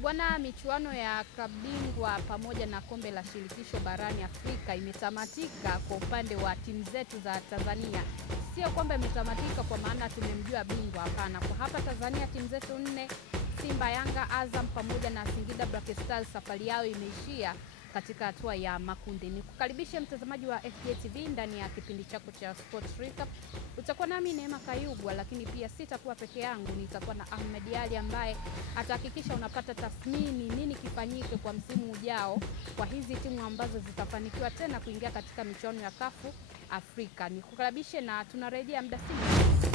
Bwana, michuano ya klabu bingwa pamoja na kombe la shirikisho barani Afrika imetamatika kwa upande wa timu zetu za Tanzania. Sio kwamba imetamatika kwa maana tumemjua bingwa, hapana. Kwa hapa Tanzania timu zetu 4, Simba, Yanga, Azam pamoja na Singida Black Stars, safari yao imeishia katika hatua ya makundi. Nikukaribishe mtazamaji wa FJ TV ndani ya kipindi chako cha Sports Recap. Utakuwa nami Neema Kayugwa, lakini pia sitakuwa peke yangu, nitakuwa na Ahmed Ali ambaye atahakikisha unapata tathmini nini kifanyike kwa msimu ujao kwa hizi timu ambazo zitafanikiwa tena kuingia katika michuano ya CAF Afrika. Nikukaribishe na tunarejea muda si mrefu.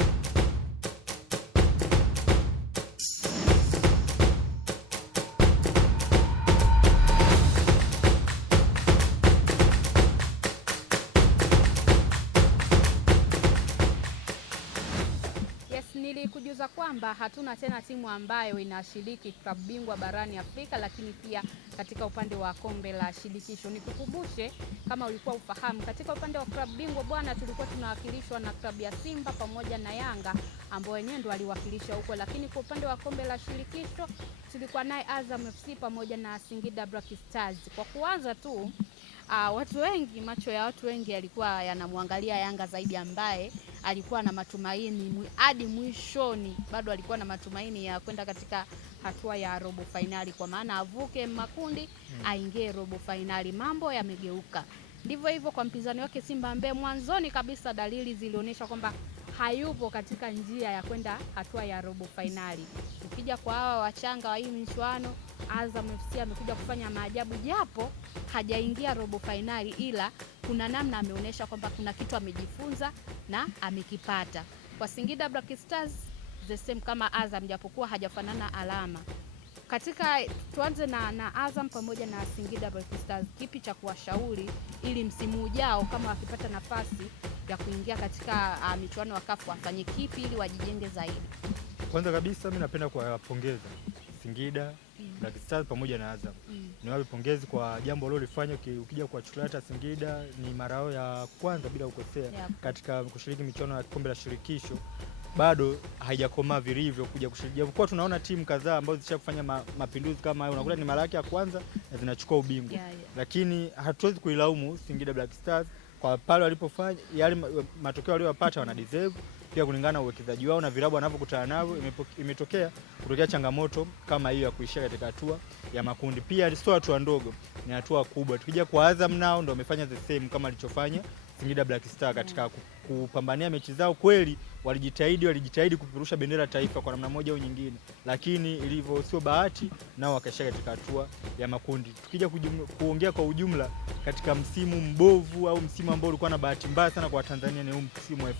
Nilikujuza kwamba hatuna tena timu ambayo inashiriki klabu bingwa barani Afrika, lakini pia katika upande wa kombe la shirikisho. Nikukumbushe kama ulikuwa ufahamu, katika upande wa klabu bingwa bwana, tulikuwa tunawakilishwa na klabu ya Simba pamoja na Yanga ambao wenyewe ndio waliwakilisha huko, lakini kwa upande wa kombe la shirikisho tulikuwa naye Azam FC pamoja na Singida Black Stars. Kwa kuanza tu watu wengi, macho ya watu wengi yalikuwa yanamwangalia Yanga zaidi, ambaye alikuwa na matumaini hadi mwishoni, bado alikuwa na matumaini ya kwenda katika hatua ya robo finali, kwa maana avuke makundi aingie robo finali. Mambo yamegeuka. Ndivyo hivyo kwa mpinzani wake Simba, ambaye mwanzoni kabisa dalili zilionyesha kwamba hayupo katika njia ya kwenda hatua ya robo finali. Ukija kwa hawa wachanga wa hii michuano, Azam FC amekuja kufanya maajabu, japo hajaingia robo finali, ila kuna namna ameonyesha kwamba kuna kitu amejifunza na amekipata. Kwa Singida Black Stars the same kama Azam, japokuwa hajafanana alama. Katika tuanze na Azam pamoja na Singida Black Stars, kipi cha kuwashauri ili msimu ujao kama wakipata nafasi ya kuingia katika michuano ya CAF wafanye kipi ili wajijenge zaidi? Kwanza kabisa mimi napenda kuwapongeza Singida Black Stars pamoja na Azam. Niwape pongezi kwa jambo walilofanya. Ukija kuwachukulia hata Singida ni mara yao ya kwanza bila kukosea katika kushiriki michuano ya kombe la shirikisho, bado haijakomaa vilivyo kuja kushiriki. Kwa tunaona timu kadhaa ambazo zishakufanya mapinduzi kama hayo, unakuta ni mara yake ya kwanza na zinachukua ubingwa. Lakini hatuwezi kuilaumu Singida Black Stars kwa pale walipofanya yale matokeo waliyopata, wana deserve pia kulingana na uwekezaji wao na vilabu wanavyokutana nao. Imetokea kutokea changamoto kama hiyo ya kuishia katika hatua ya makundi. Pia sio hatua ndogo, ni hatua kubwa. Tukija kwa Azam, nao ndio wamefanya the same kama alichofanya Singida Black Star katika kupambania mechi zao. Kweli walijitahidi kupeperusha bendera taifa kwa namna moja au nyingine, lakini ilivyo sio bahati, nao wakaishia katika hatua ya makundi. Tukija kuongea kwa ujumla katika msimu mbovu au msimu ambao ulikuwa na bahati mbaya sana kwa Tanzania, ni msimu wa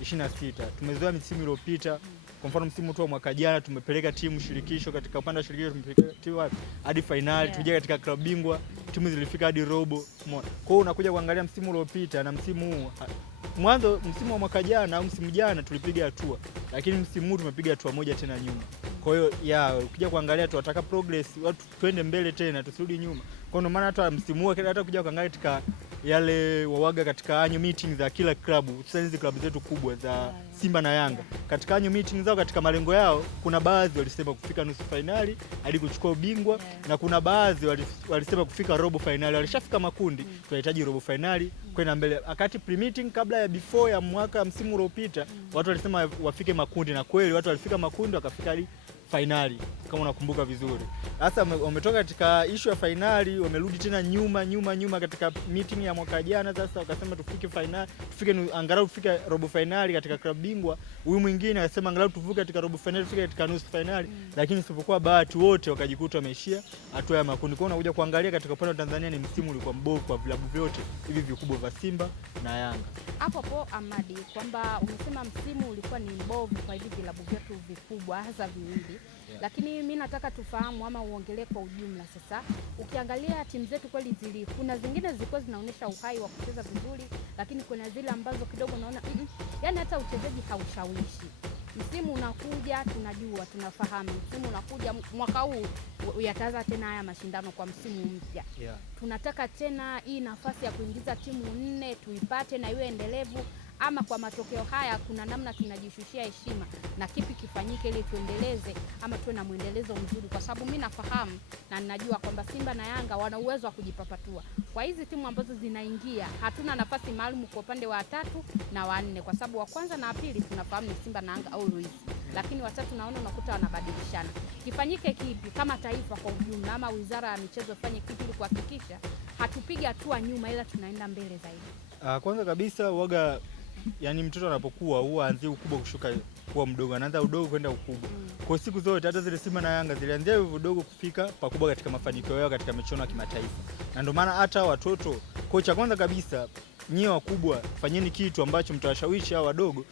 2025-26. Tumezoea msimu iliyopita, kwa mfano msimu tu wa mwaka jana tumepeleka timu shirikisho, katika upande wa shirikisho tumepeleka timu hadi finali. Tuje katika klabu bingwa timu zilifika hadi robo. Kwa hiyo unakuja kuangalia msimu uliopita na msimu huu, mwanzo msimu wa mwaka jana au msimu jana tulipiga hatua, lakini msimu huu tumepiga hatua moja tena nyuma. Kwa hiyo ukija kuangalia tunataka progress, watu twende mbele tena, tusirudi nyuma. Kwa hiyo maana hata msimu huu hata kuja kuangalia katika yale wawaga katika annual meetings za kila klabu, sasa hizi klabu zetu kubwa za Simba na Yanga, katika annual meetings zao, katika malengo yao, kuna baadhi walisema kufika nusu finali hadi kuchukua ubingwa, na kuna baadhi walisema kufika robo finali. Walishafika makundi, tunahitaji robo finali kwenda mbele. Wakati pre-meeting kabla ya before ya mwaka msimu uliopita, watu walisema wafike makundi, na kweli watu walifika makundi wakafika hadi finali kama unakumbuka vizuri. Sasa wametoka katika issue ya finali, wamerudi tena nyuma katika meeting ya mwaka jana. Sasa wakasema tufike finali, angalau tufike robo finali katika klabu bingwa. Huyu mwingine akasema angalau tuvuke katika robo finali, tufike katika nusu finali, lakini isipokuwa bahati wote wakajikuta wameishia hatua ya makundi. Kwa unakuja kuangalia katika upande wa Tanzania ni msimu ulikuwa mbovu kwa vilabu vyote hivi vikubwa vya Simba na Yanga. Hapo Ahmadi, kwamba umesema msimu ulikuwa ni mbovu kwa hivi vilabu vyetu vikubwa hasa viwili. Lakini mimi nataka tufahamu ama uongelee kwa ujumla. Sasa ukiangalia timu zetu kweli kuna zingine zilikuwa zinaonyesha uhai wa kucheza vizuri, lakini kuna zile ambazo kidogo naona yani hata uchezaji haushawishi. Msimu unakuja, tunajua, tunafahamu msimu unakuja, mwaka huu yataanza tena haya mashindano kwa msimu mpya. Tunataka tena hii nafasi ya kuingiza timu 4 tuipate na iwe endelevu, ama kwa matokeo haya kuna namna tunajishushia heshima, na kipi kifanyike ili tuendeleze ama tuwe na mwendelezo mzuri, kwa sababu mimi nafahamu na ninajua kwamba Simba na Yanga wana uwezo wa kujipapatua. Kwa hizi timu ambazo zinaingia, hatuna nafasi maalum kwa upande wa 3 na 4, kwa sababu wa kwanza na pili tunafahamu ni Simba na Yanga au Luis, lakini watatu naona unakuta wanabadilishana. Kifanyike kipi kama taifa kwa ujumla, ama Wizara ya Michezo ifanye kipi ili kuhakikisha hatupigi hatua nyuma ila tunaenda mbele zaidi? Kwanza kabisa waga, yani mtoto anapokuwa huwa anzi ukubwa kushuka kuwa mdogo, anaanza udogo kwenda ukubwa. Kwa siku zote hata zile Simba na Yanga zilianzia udogo kufika pakubwa katika mafanikio yao katika michuano ya kimataifa. Na ndio maana hata watoto, kocha kwanza kabisa, nyie wakubwa fanyeni kitu ambacho mtawashawishi hao wadogo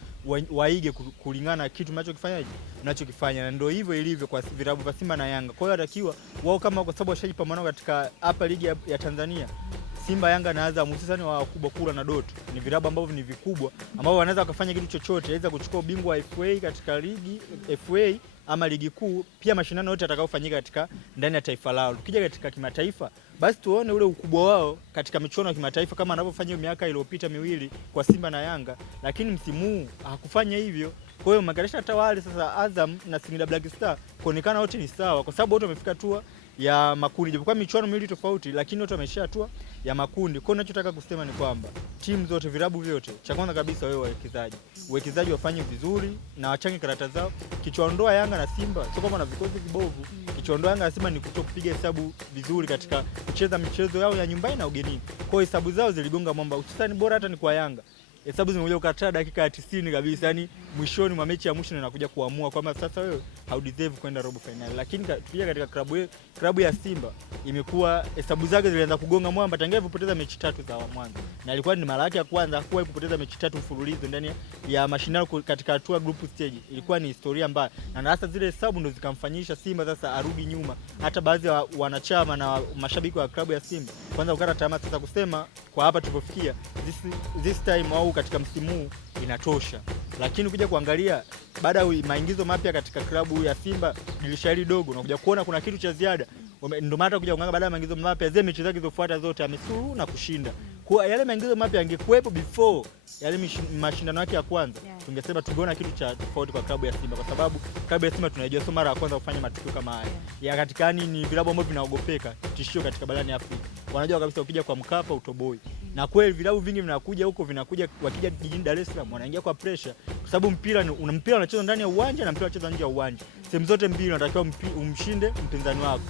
waige kulingana kitu mnachokifanya. Na ndio hivyo ilivyo kwa vilabu vya Simba na Yanga. Kwa hiyo atakiwa wao, kama kwa sababu washajipambana katika hapa ligi ya Tanzania, Simba, Yanga na Azam, hususani wa wakubwa Kula na Doto, ni vilabu ambavyo ni vikubwa ambao wanaweza wakafanya kitu chochote, aidha kuchukua ubingwa wa FA katika ligi FA ama ligi kuu, pia mashindano yote yatakayofanyika katika ndani ya taifa lao. Tukija katika kimataifa, basi tuone ule ukubwa wao katika michuano ya kimataifa kama anavyofanya miaka iliyopita miwili kwa Simba na Yanga, lakini msimu huu hakufanya hivyo. Kwa hiyo magaresha hata wale sasa Azam na Singida Black Star kuonekana wote ni sawa, kwa sababu wote wamefika hatua ya makundi, japokuwa michuano miwili tofauti, lakini wote wameshia hatua ya makundi. Kwa hiyo ninachotaka kusema ni kwamba timu zote, vilabu vyote, cha kwanza kabisa wewe uwekezaji wafanye vizuri na wachange karata zao. Kichwaondoa Yanga na Simba sio kama na vikosi vibovu. Kichwaondoa Yanga na Simba ni kutokupiga hesabu vizuri katika kucheza michezo yao ya nyumbani na ugenini. Kwa hiyo hesabu zao ziligonga mwamba, hususani bora hata ni kwa Yanga. Hesabu zimekuja kukataa dakika ya 90 kabisa, yani mwishoni mwa mechi ya mwisho inakuja kuamua kwamba sasa wewe haudeserve kwenda robo finali. Lakini pia katika klabu ya Simba imekuwa hesabu zake zilianza kugonga mwamba tangia alipoteza mechi 3 za mwanzo, na ilikuwa ni mara yake ya kwanza kuwahi kupoteza mechi 3 mfululizo ndani ya mashindano katika hatua group stage. Ilikuwa ni historia mbaya, na hasa zile hesabu ndo zikamfanyisha Simba sasa arudi nyuma. Hata baadhi ya wanachama na mashabiki wa klabu ya Simba kwanza kukata tamaa, sasa kusema kwa hapa tulipofikia this time au katika msimu huu inatosha. Lakini ukija kuangalia baada ya maingizo mapya katika klabu ya Simba, dirisha hili dogo, na kuja kuona kuna kitu cha ziada, ndio maana kuja kuangalia baada ya maingizo mapya zile mechi zake zilizofuata zote amesuru na kushinda. Kwa yale maingizo mapya angekuepo before yale mashindano yake ya kwanza, tungesema tungeona kitu cha tofauti kwa klabu ya Simba, kwa sababu klabu ya Simba tunajua sio mara ya kwanza kufanya matukio kama haya. Ya katikani ni vilabu ambavyo vinaogopeka, tishio katika barani Afrika. Wanajua kabisa ukija kwa Mkapa utoboi. Na kweli vilabu vingi vinakuja huko, wakija jijini Dar es Salaam wanaingia kwa pressure, kwa sababu mpira unachezwa ndani ya uwanja na mpira unachezwa nje ya uwanja. Sehemu zote mbili unatakiwa umshinde mpinzani wako.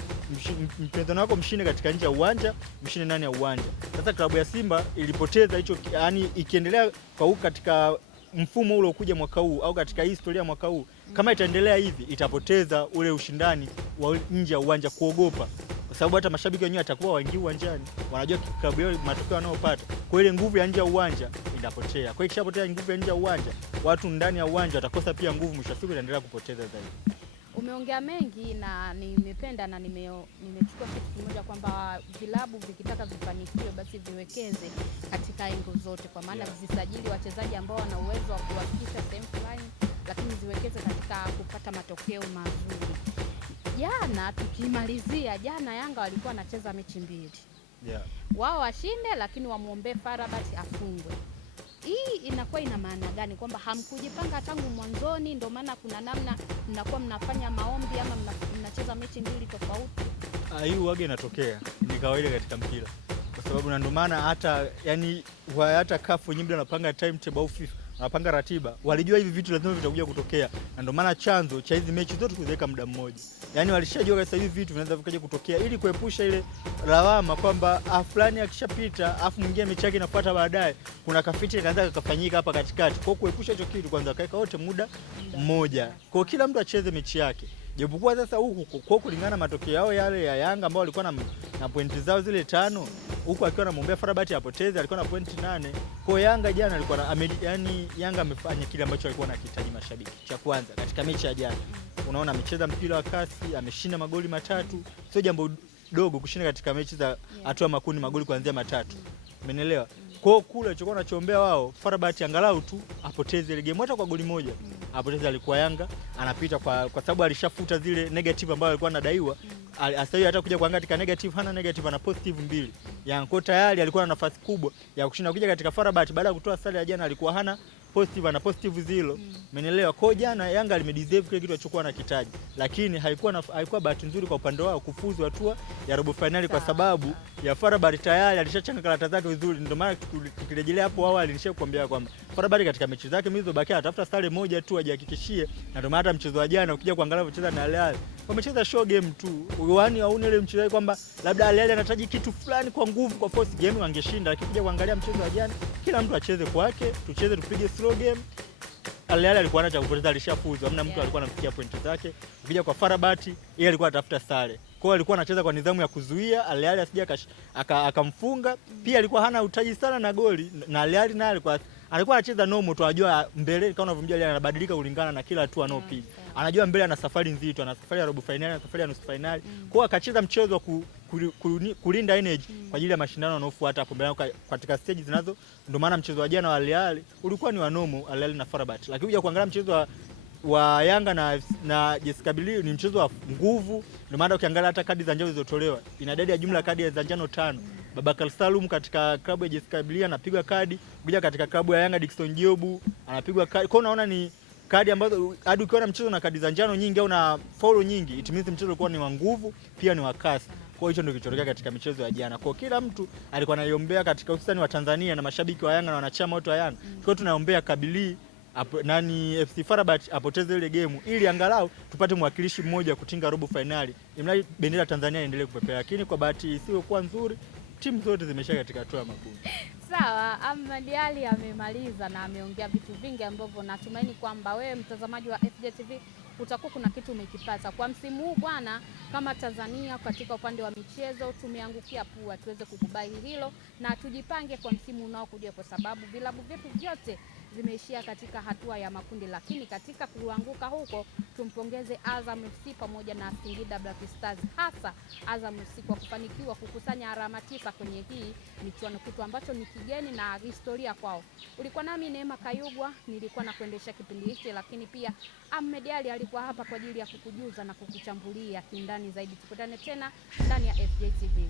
Mpinzani wako mshinde katika nje ya uwanja, mshinde ndani ya uwanja. Sasa klabu ya Simba ilipoteza hicho, yani ikiendelea kwa huko katika mfumo ule ukuja mwaka huu au katika historia mwaka huu, kama itaendelea hivi itapoteza ule ushindani wa nje ya uwanja, kuogopa, kwa sababu hata mashabiki wenyewe atakuwa waingie uwanjani, wanajua klabu yao matokeo wanayopata, kwa ile nguvu ya nje ya uwanja inapotea. Kwa hiyo ikishapotea nguvu ya nje ya uwanja, watu ndani ya uwanja watakosa pia nguvu, mwisho wa siku itaendelea kupoteza zaidi. Umeongea mengi na nimependa na nimechukua kitu kimoja kwamba vilabu vikitaka vifanikiwe basi viwekeze katika engo zote, kwa maana zisajili wachezaji ambao wana uwezo wa kuwafikisha sehemu fulani, lakini ziwekeze katika kupata matokeo mazuri. Jana tukimalizia, jana Yanga walikuwa wanacheza mechi mbili. Wao washinde lakini wamuombe Farabati afungwe. Hii inakuwa ina maana gani? Kwamba hamkujipanga tangu mwanzoni, ndio maana kuna namna mnakuwa mnafanya maombi ama mnacheza mechi mbili tofauti? Hii wage inatokea, ni kawaida katika mpira, kwa sababu na ndio maana hata CAF wenyewe wanapanga timetable au FIFA wanapanga ratiba, walijua hivi vitu lazima vitakuja kutokea, na ndio maana chanzo cha hizi mechi zote kuziweka muda mmoja. Yani walishajua kabisa hivi vitu vinaweza vikaja kutokea, ili kuepusha ile lawama kwamba fulani akishapita afu mwingine mechi yake inafuata baadaye, kuna kafiti kaanza kufanyika hapa katikati. Kwa kuepusha hicho kitu, kwanza kaeka wote muda mmoja, kwa kila mtu acheze mechi yake. Japokuwa sasa huku kwa kulingana matokeo yao yale ya Yanga ambao walikuwa na pointi zao zile 5, huku akiwa anamwombea Farabati apoteze, alikuwa na pointi 8. Kwa Yanga jana alikuwa Yanga amefanya kile ambacho alikuwa anakihitaji mashabiki. Cha kwanza katika mechi ya jana, unaona amecheza mpira wa kasi, ameshinda magoli 3. Sio jambo dogo kushinda katika mechi za hatua makundi magoli kuanzia 3. Umeelewa? Kwa hiyo kule alichokuwa anachoombea wao FAR angalau tu apoteze ile game hata kwa goli moja. Apoteze, alikuwa Yanga anapita kwa sababu alishafuta zile negative ambazo alikuwa anadaiwa. Sasa hiyo hata kuja kuangalia katika negative hana negative, ana positive 2. Yanga kwa tayari alikuwa na nafasi kubwa ya kushinda. Kuja katika FAR baada ya kutoa sare ya jana alikuwa hana positive, ana positive 0. Umeelewa? Kwa jana Yanga alimedeserve kile kitu alichokuwa anakitaji, lakini haikuwa bahati nzuri kwa upande wao kufuzu hatua ya robo finali kwa sababu ya FAR tayari alishachanga karata zake vizuri. Ndio maana tukirejelea hapo awali nilishakwambia kwamba FAR katika mechi zake zilizobakia atafuta sare moja tu ajihakikishie, na ndio maana hata mchezo wa jana ukija kuangalia kucheza na Al Ahly wamecheza show game tu, yaani hauna ile mchezo kwamba labda Al Ahly anahitaji kitu fulani kwa nguvu, kwa force game wangeshinda. Lakini ukija kuangalia mchezo wa jana, kila mtu acheze kwake, tucheze tupige slow game. Al Ahly alikuwa anacha kupoteza, alishafuzu, hamna mtu alikuwa anamfikia pointi zake. Ukija kwa FAR yeye alikuwa anatafuta sare, kwa hiyo alikuwa anacheza kwa nidhamu ya kuzuia Al Ahly asije akamfunga. Pia alikuwa hana utaji sana na goli, na Al Ahly naye alikuwa anacheza normal tu, anajua mbele kama unavyomjua Al Ahly anabadilika kulingana na kila hatua anayopiga. Anajua mbele ana safari nzito, ana safari ya robo finali, ana safari ya nusu finali. Kwa hiyo akacheza mchezo wa kulinda energy kwa ajili ya mashindano yanayofuata hapo mbele katika stage zinazo. Ndio maana mchezo wa jana wa Al Ahly ulikuwa ni wa normal, Al Ahly na FAR. Lakini ukija kuangalia mchezo wa Yanga na JS Kabylie ni mchezo wa nguvu. Ndio maana ukiangalia hata kadi za njano zilizotolewa ina idadi ya jumla kadi za njano 5. Babakar Salum katika klabu ya JS Kabylie anapigwa kadi, kuja katika klabu ya Yanga Dickson Jobu anapigwa kadi. Kwa unaona ni kadi ambazo hadi ukiona mchezo na kadi za njano nyingi au na foul nyingi, it means mchezo ulikuwa ni wa nguvu, pia ni wa kasi. Kwa hiyo ndio kilichotokea katika michezo ya jana. Kwa kila mtu alikuwa anaiombea katika hususani wa Tanzania na mashabiki wa Yanga na wanachama wote wa Yanga. Kwa hiyo tunaombea Kabylie FC FAR apoteze ile game ili angalau tupate mwakilishi mmoja kutinga robo finali, ili bendera ya Tanzania iendelee kupepea. Lakini kwa bahati isiyokuwa nzuri, timu zote zimesha katika hatua ya makundi. Sawa, Ahmed Ally amemaliza na ameongea vitu vingi ambavyo natumaini kwamba wewe mtazamaji wa FJ TV utakuwa kuna kitu umekipata kwa msimu huu bwana. Kama Tanzania katika upande wa michezo tumeangukia pua, tuweze kukubali hilo na tujipange kwa msimu unaokuja, kwa sababu vilabu vyetu vyote vimeishia katika hatua ya makundi. Lakini katika kuanguka huko tumpongeze Azam FC pamoja na Singida Black Stars, hasa Azam FC kwa kufanikiwa kukusanya alama 9 kwenye hii michuano, kitu ambacho ni kigeni na historia kwao. Ulikuwa nami Neema Kayugwa, nilikuwa na kuendesha kipindi hiki, lakini pia Ahmed Ally alikuwa hapa kwa ajili ya kukujuza na kukuchambulia kindani zaidi. Tukutane tena ndani ya FJ TV.